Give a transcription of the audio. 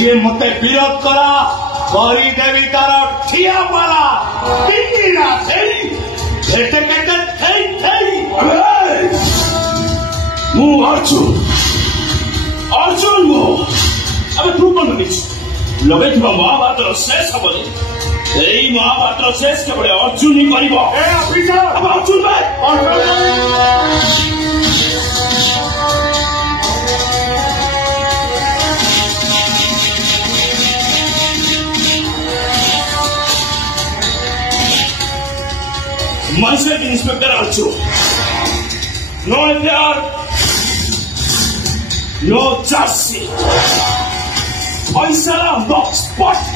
जी मत विरोध करा देवी तार ठिया पाला मु अर्जुन अर्जुन मु अबे तू कौन लगे महाभारत शेष हम यही महाभारत शेष केवल अर्जुन ही कर अर्जुन भाई Myself Inspector Archu. No FIR, no chassis. Faisala Box Spot.